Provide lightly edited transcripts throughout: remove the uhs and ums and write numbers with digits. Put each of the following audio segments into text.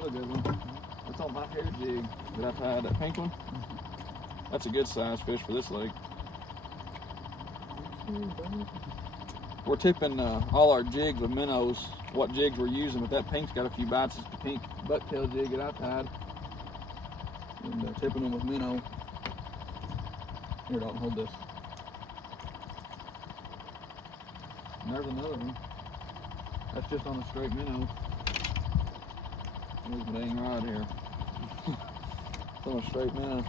another good one. That's on my hair jig that I tied, that pink one. That's a good size fish for this lake. We're tipping all our jigs with minnows, what jigs we're using, but that pink's got a few bites. It's the pink bucktail jig that I tied. And tipping them with minnow. Here, Dalton, hold this. And there's another one. That's just on a straight minnow. There's my dang rod here. It's on a straight minnow.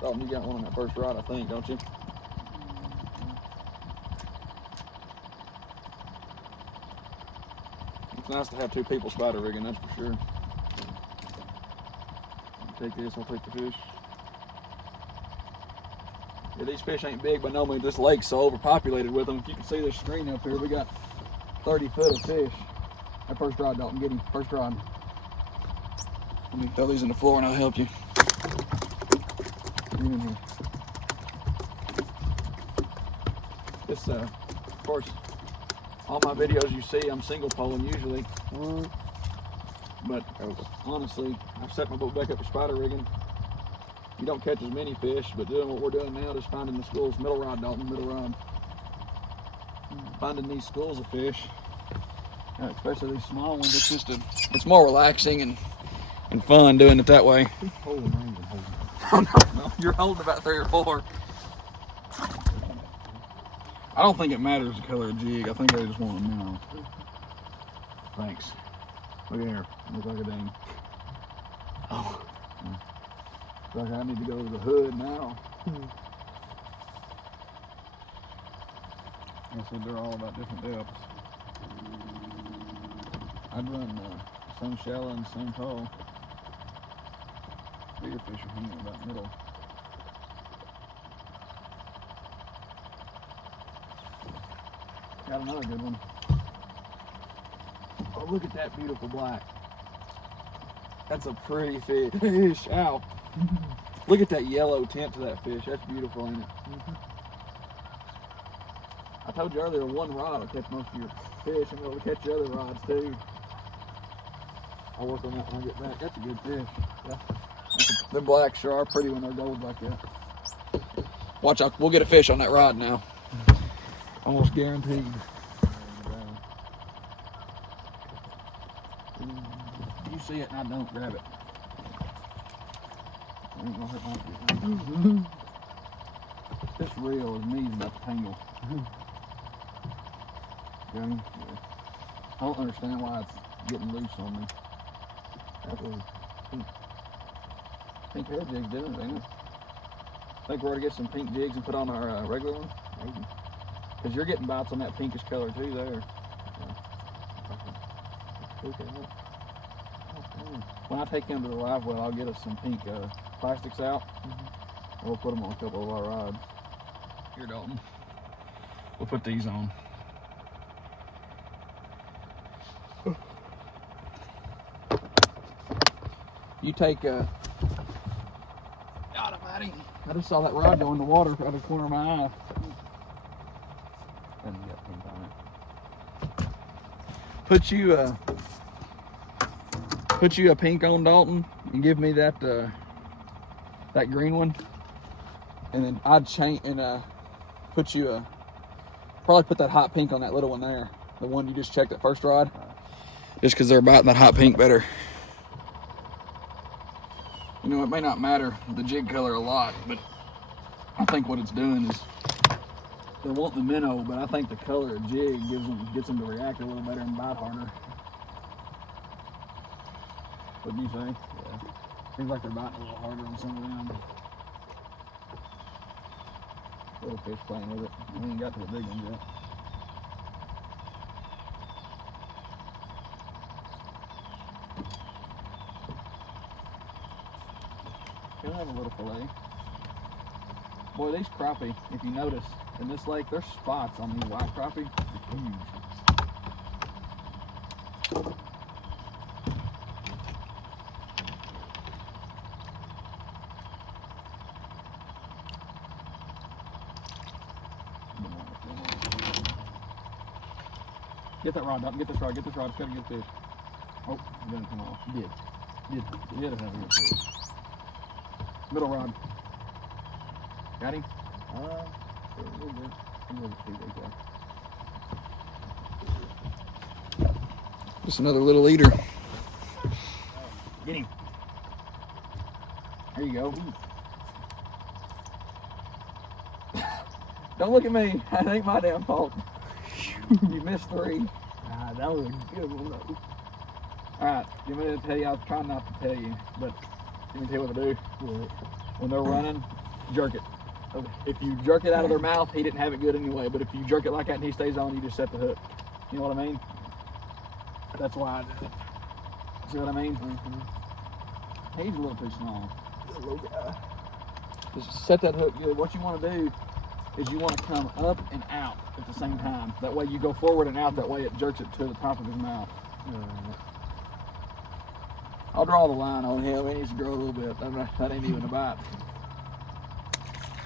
Dalton, you got one on that first rod, I think, don't you? It's nice to have two people spider rigging, that's for sure. I'll take this, I'll take the fish. Yeah, these fish ain't big by no means. This lake's so overpopulated with them. If you can see this screen up here, we got 30 foot of fish. That first rod, Dalton, get him. First rod. Let me throw these in the floor and I'll help you. Get in here. This, of course, all my videos you see, I'm single poling usually. But honestly, I've set my boat back up for spider rigging. You don't catch as many fish, but doing what we're doing now, just finding the schools, middle rod, Dalton, middle rod. Finding these schools of fish, especially these small ones, it's just it's more relaxing and fun doing it that way. Oh, no, you're holding about 3 or 4. I don't think it matters the color of jig. I think they just want them now. Thanks. Look at here. Look like a dang. Oh. Looks like I need to go to the hood now. I said they're all about different depths. I'd run some shallow and some tall. Bigger fish are hanging about middle. Got another good one. Oh, look at that beautiful black. That's a pretty fish. Ow. Look at that yellow tint to that fish. That's beautiful, ain't it? I told you earlier, one rod will catch most of your fish, and it'll catch your other rods too. I'll work on that when I get back. That's a good fish. Yeah. Them blacks sure are pretty when they're gold like that. Watch, we'll get a fish on that rod now. Almost guaranteed. You see it and I don't, grab it. I ain't gonna hurt my feet. This reel is me about to tangle. Yeah. I don't understand why it's getting loose on me. That was pink head jig's doing it, ain't it? I think we ought to get some pink jigs and put on our regular one. Maybe. Because you're getting bites on that pinkish color too there. When I take him to the live well, I'll get us some pink plastics out. And we'll put them on a couple of our rods. Here, Dalton. We'll put these on. You take God almighty. I just saw that rod go in the water out of the corner of my eye. And you got pink on it. Put you a pink on, Dalton, and give me that that green one, and then I'd change and put you probably put that hot pink on that little one there, the one you just checked at first rod, just because they're biting that hot pink better. You know, it may not matter the jig color a lot, but I think what it's doing is they want the minnow, but I think the color of jig gets them to react a little better and bite harder. What do you say? Yeah. Seems like they're biting a little harder on some of them. Little fish playing with it. We ain't got to the big ones yet. He'll have a little fillet. Boy, these crappie, if you notice, in this lake, there's spots on these white crappie. They're huge. Get that rod up, get this rod, it's got a good fish. Oh, it didn't come off. It did. You did have a good fish. Middle rod. Got him? A little bit. He wasn't too big though. Just another little eater. Get him. There you go. Don't look at me. That ain't my damn fault. You missed 3. That was a good one though. Alright, you want me to tell you? I was trying not to tell you, but let me tell you what to do. What? When they're running, jerk it. Okay. If you jerk it out of their mouth, he didn't have it good anyway, but if you jerk it like that and he stays on, you just set the hook. You know what I mean? That's why I did it. See what I mean? Mm-hmm. He's a little too small. He's a little guy. Just set that hook good. What you want to do is you want to come up and out at the same time. That way you go forward and out, that way it jerks it to the top of his mouth. I'll draw the line on him. He needs to grow a little bit. That ain't even a bite.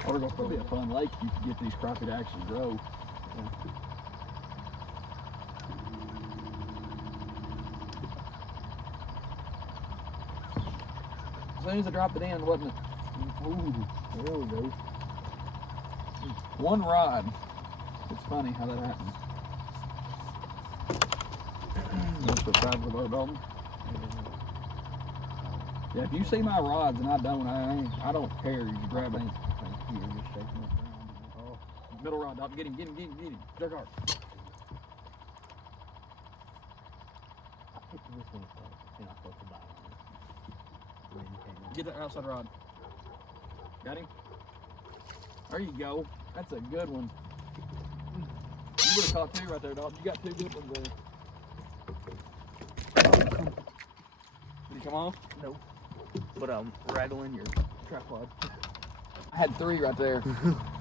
Or it'll be a fun lake if you can get these crappie to actually grow. Yeah. As soon as I dropped it in, wasn't it? Ooh, there we go. 1 rod. It's funny how that happens. That's the size of the boat, Dalton. Yeah, if you see my rods and I don't care. You just grab it. You're just shaking it down. Oh, middle rod, Dalton. Get him. Jerk hard. I picked this one first, and I put the bite on it. Get that outside rod. Got him? There you go. That's a good one. You would have caught 2 right there, Dalton. You got 2 good ones there. Did he come off? Nope. But I'm rattling your tripod. I had 3 right there.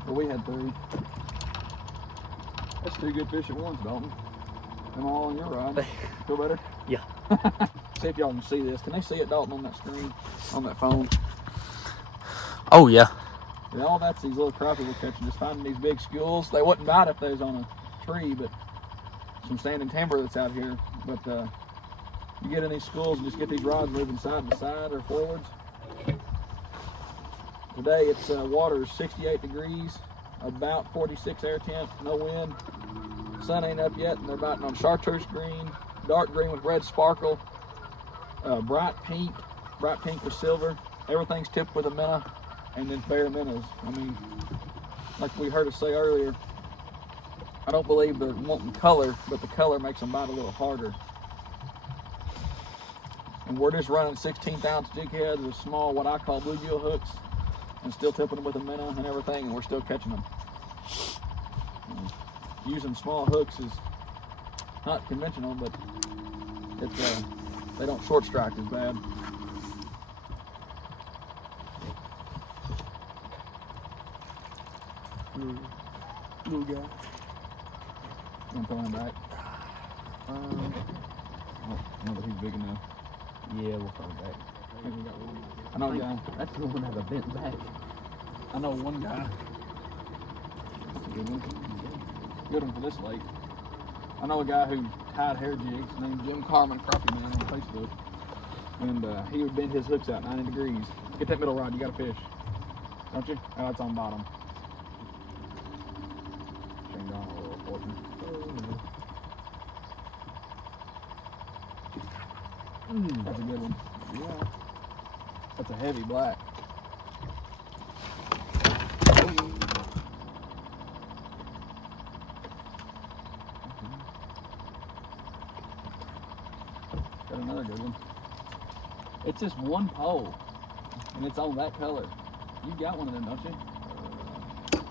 Well, we had 3. That's 2 good fish at once, Dalton. Them all on your rod. Feel better? Yeah. See if y'all can see this. Can they see it, Dalton, on that screen? On that phone? Oh, yeah. Yeah, all that's these little crappie we're catching. Just finding these big schools. They wouldn't bite if they was on a tree, but some standing timber that's out here. But you get in these schools and just get these rods moving side to side or forwards. Today it's water is 68 degrees, about 46 air temp, no wind. Sun ain't up yet, and they're biting on chartreuse green, dark green with red sparkle, bright pink with silver. Everything's tipped with a minnow, and then fair minnows. I mean, like we heard us say earlier, I don't believe they're wanting color, but the color makes them bite a little harder. And we're just running 16th ounce jig heads with small, what I call bluegill hooks, and still tipping them with a minnow and everything, and we're still catching them. Using small hooks is not conventional, but it's they don't short strike as bad. Little guy. You want to throw him back? Oh, no, but he's big enough. Yeah, we'll throw him back. I know a guy. That's the one that I bent back. I know one guy. That's a good one. Good one for this lake. I know a guy who tied hair jigs named Jim Carmen, Crappie Man on Facebook. And he would bend his hooks out 90 degrees. Get that middle rod, you got a fish. Don't you? Oh, it's on bottom. Shane Don a little important. That's a good one. Yeah. That's a heavy black. Got another good one. It's just one pole, and it's on that color. You got one of them, don't you?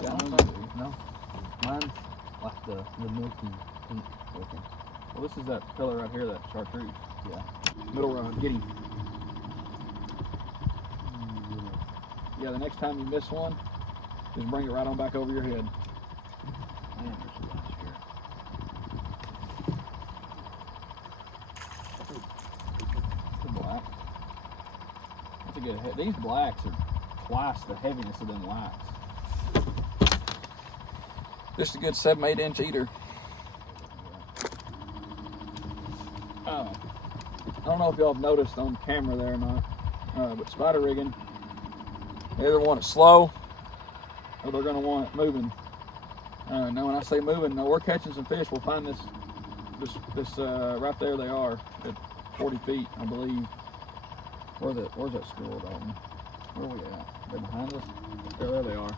Got one? No. Mine's like the milky pink looking. Well, this is that color right here, that chartreuse. Yeah. Middle rod, get him. Yeah, the next time you miss one, just bring it right on back over your head. Man, there's a bunch here. That's a black. That's a good head. These blacks are twice the heaviness of them whites. Just a good 7-8 inch eater. Oh. I don't know if y'all have noticed on camera there or not, but spider rigging, they either want it slow or they're going to want it moving. Now when I say moving, now we're catching some fish. We'll find this right there. They are at 40 feet, I believe. Where's that school, Dalton? Where are we at? They're behind us? There they are.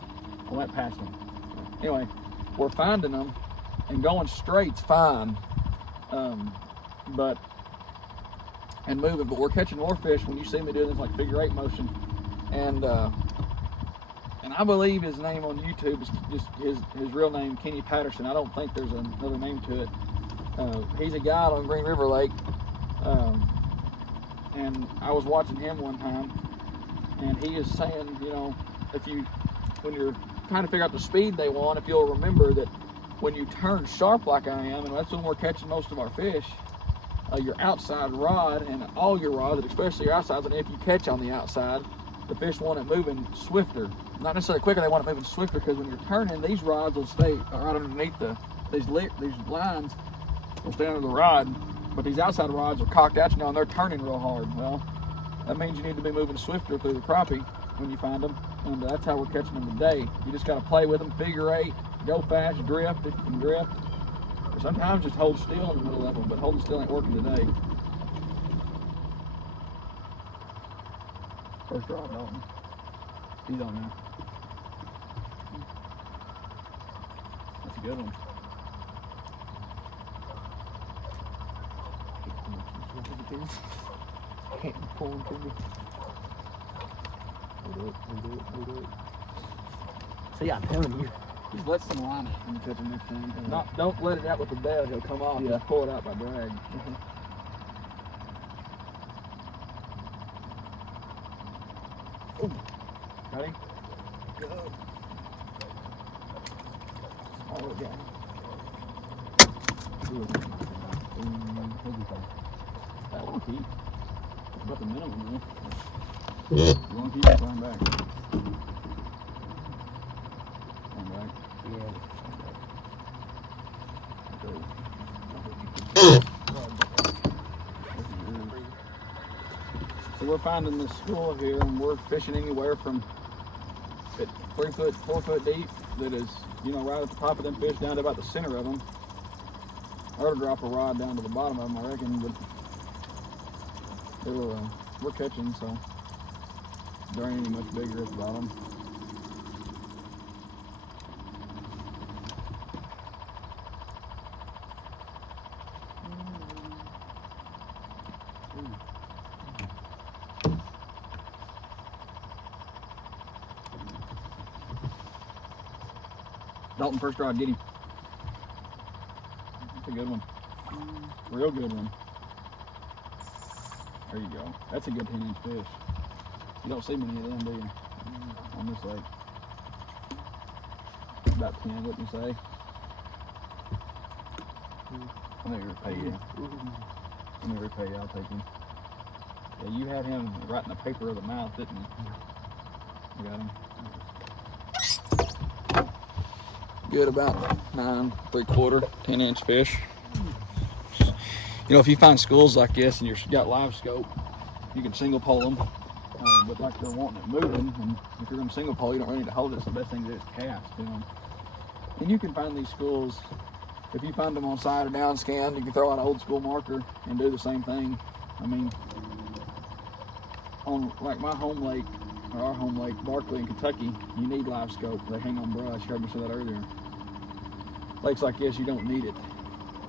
I went past them. Anyway, we're finding them, and going straight's fine, and moving. But we're catching more fish when you see me doing this like figure 8 motion, and I believe his name on YouTube is just his real name, Kenny Patterson. I don't think there's another name to it. He's a guide on Green River Lake, and I was watching him one time, and he is saying, you know, when you're trying to figure out the speed they want, if you'll remember that when you turn sharp like I am, and that's when we're catching most of our fish, your outside rod and all your rods, especially your outsides, and if you catch on the outside, the fish want it moving swifter. Not necessarily quicker, they want it moving swifter, because when you're turning, these rods will stay right underneath these lines will stay under the rod, but these outside rods are cocked out, you know, and they're turning real hard. Well, that means you need to be moving swifter through the crappie when you find them, and that's how we're catching them today. You just got to play with them, figure 8, go fast, drift if you can drift. Or sometimes just hold still in the middle of them, but holding still ain't working today. First rod, Dalton. He's on there. That's a good one. Can't pull him to me. Hold up. See, I'm telling you. Just let some line out when you catch him next time. Don't let it out with the bed, he'll come off. Yeah. Just pull it out by drag. Ooh. Ready? Go. Small guy. That won't keep. It's about the minimum, though. You won't keep it, turn back. Turn back. Yeah. So we're finding this school here, and we're fishing anywhere from 3 foot, 4 foot deep. That is, you know, right at the top of them fish down to about the center of them. Or to drop a rod down to the bottom of them, I reckon. But we're catching, so there ain't any much bigger at the bottom. Dalton, first rod, get him. That's a good one. Real good one. There you go. That's a good 10-inch fish. You don't see many of them, do you? On this lake. About 10, wouldn't you say? Let me repay you. Let me repay you, I'll take him. Yeah, you had him right in the paper of the mouth, didn't you? You got him. Good, about 9 3/4, 10-inch fish. You know, if you find schools like this and you've got LiveScope, you can single pole them. But like they're wanting it moving, and if you're going to single pole, you don't really need to hold it. So the best thing to do is cast to them. And you can find these schools, if you find them on side or down scan, you can throw out an old school marker and do the same thing. I mean, on like my home lake, or our home lake, Barkley in Kentucky, you need LiveScope. They hang on brush. You heard me say that earlier. Lakes like this, you don't need it.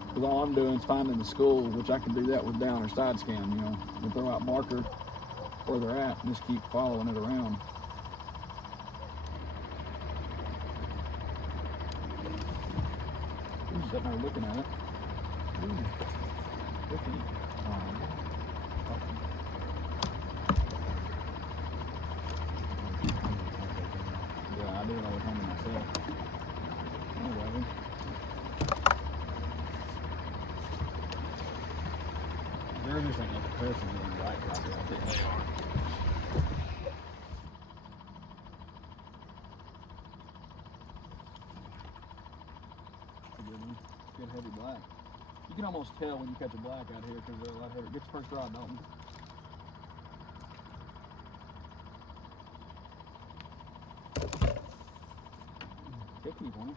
Because all I'm doing is finding the school, which I can do that with down or side scan, you know. And throw out marker where they're at and just keep following it around. Who's sitting there looking at it? Looking. Yeah, I do it all the time to myself. Whatever. They're just like a person in the right probably. I think they are. Good one. Good heavy black. You can almost tell when you catch a black out here because they're a lot heavier. Get your first rod, Dalton. Sticky one.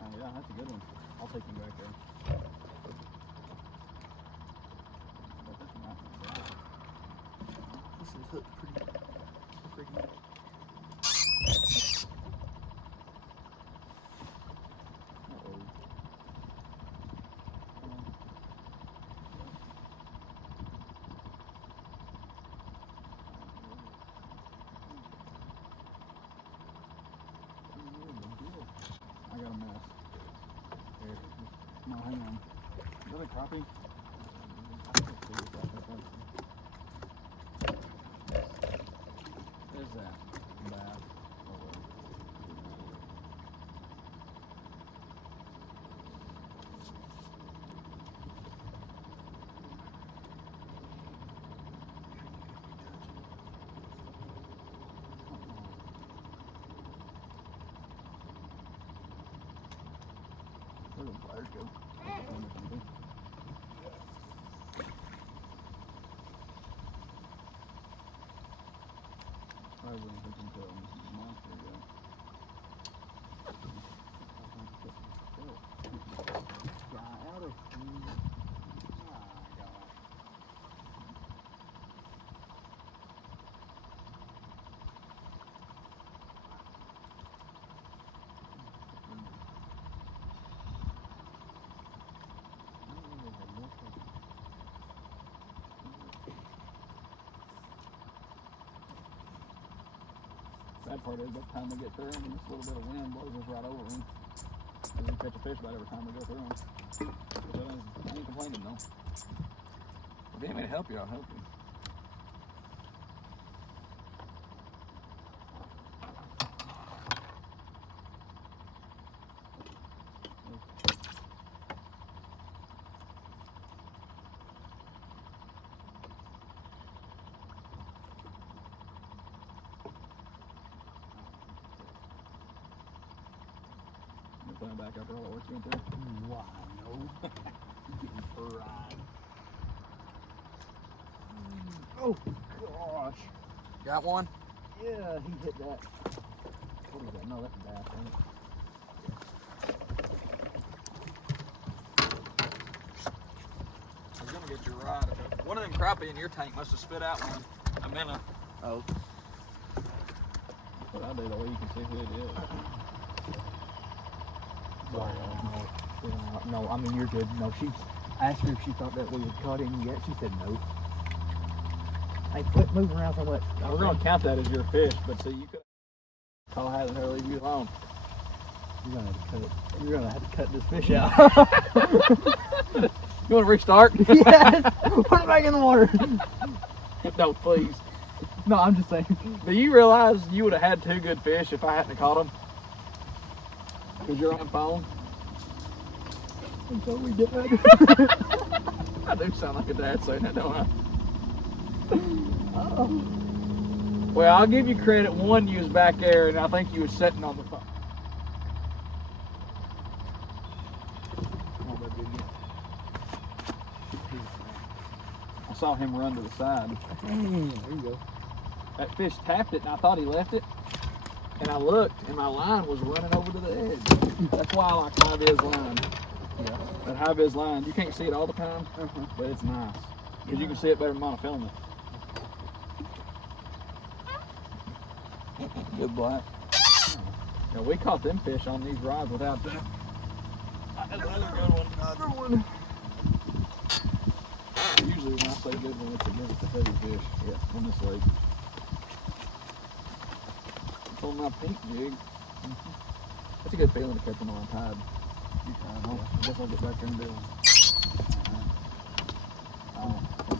Oh yeah, that's a good one. I'll take him back there. But that's a nice one. This is hooked pretty good. I got a mess. Here. No, hang on. Is that a crappie? There's that. Bass. Oh, well. Where did the pliers go? I was thinking to a monster ago. Got out of Bad part is by the time we get through them, this little bit of wind blows us right over them. We catch a fish about every time we go through them. But I ain't complaining though. If you need me to help you, I'll help you. Playing back after all the work you went through? Why, no. Getting fried. Oh gosh. Got one? Yeah, he hit that. What is that? No, that's a bass, ain't I was gonna get your rod. One of them crappie in your tank must have spit out one a minute. Oh. That's what I do, that way you can see who it is. No, I mean, you're good. No, she asked her if she thought that we had caught him yet. She said no. Hey, quit moving around so much. We're gonna count that as your fish, but see, you could call having her leave you alone. You're gonna have to cut it. You're gonna have to cut this fish out. You wanna restart? Yes! Put it back in the water. No, please. No, I'm just saying. Do you realize you would have had two good fish if I hadn't caught them? Because you're on phone? I'm so we did. I do sound like a dad saying that, don't I? Oh. Well, I'll give you credit. One, you was back there, and I think you was sitting on the phone. I saw him run to the side. There you go. That fish tapped it, and I thought he left it. And I looked, and my line was running over to the edge. That's why I like high-vis line. Yeah. That high-vis line, you can't see it all the time, but it's nice. Because you can see it better than monofilament. Good black. Yeah, we caught them fish on these rods without that. Another good one. Another one. Usually when I say good one, it's a heavy fish. Yeah, on this lake. It's on my pink jig. That's a good feeling to catch them on tide. I guess I'll get back there and do them.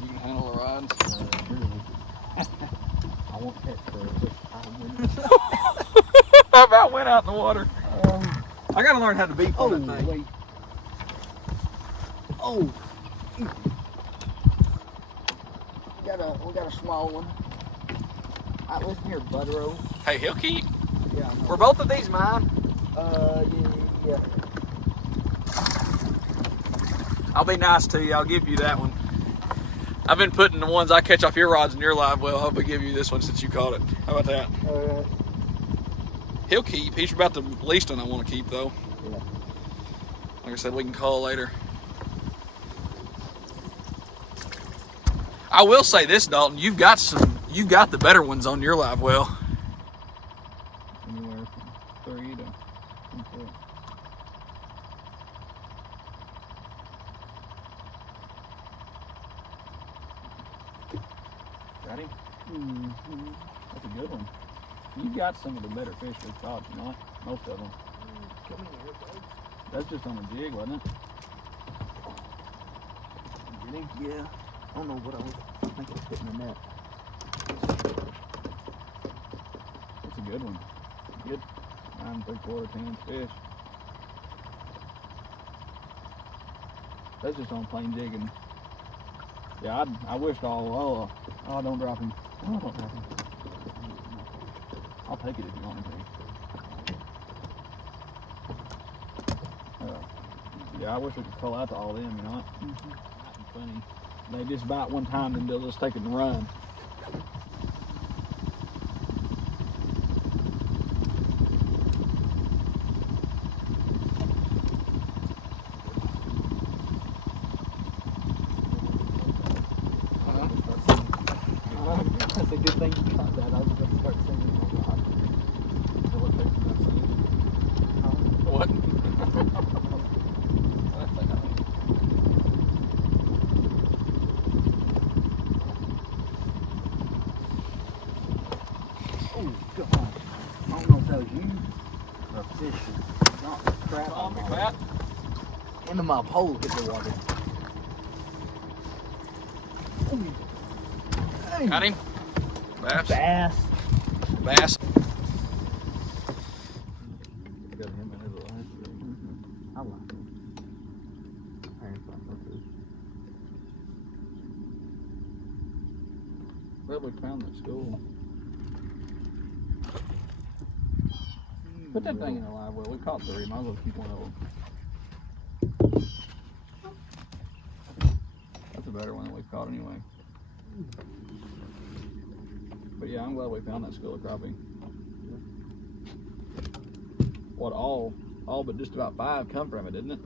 You can handle the rods? Surely. I won't catch for at least 5 minutes. I about went out in the water. I gotta learn how to beat on that thing. Wait. Oh. We got a small one. Alright, listen here, Buttero. Hey, he'll keep. Yeah. Were both of these mine? Yeah. I'll be nice to you. I'll give you that one. I've been putting the ones I catch off your rods in your live well. I'll give you this one since you caught it. How about that? All right. He'll keep. He's about the least one I want to keep, though. Yeah. Like I said, we can call later. I will say this, Dalton. You've got the better ones on your live well. Anywhere from 3 to 4. Ready? Mm-hmm. That's a good one. You got some of the better fish we've caught, you know? Most of them. Come in here, bud. That's just on a jig, wasn't it? Get him? Yeah. I don't know what I think I was hitting the net. It's a good one. Good 9 3/4, 10 fish. That's just on plain jigging. Yeah, I wished oh, don't drop him. Oh, don't drop him. I'll take it if you want me to. Yeah, I wish we could pull out to all them, you know? Funny. They just bite one time and they'll just take it and run. That's a good thing you caught that. I was going to start singing. What? Oh, gosh. I don't know if that was you or a fish. Not crap. Come on, big fat. End of my pole hit the water. Ooh. Dang. Got him? Bass? Bass. Bass. Got him in his life. I like him. Very fun looking. Well, we found that school. Put that thing in a live well. We caught 3. Might as well keep one of them. That's a better one than we've caught anyway. But yeah, I'm glad we found that school of crappie. What, all but just about 5 come from it, didn't it?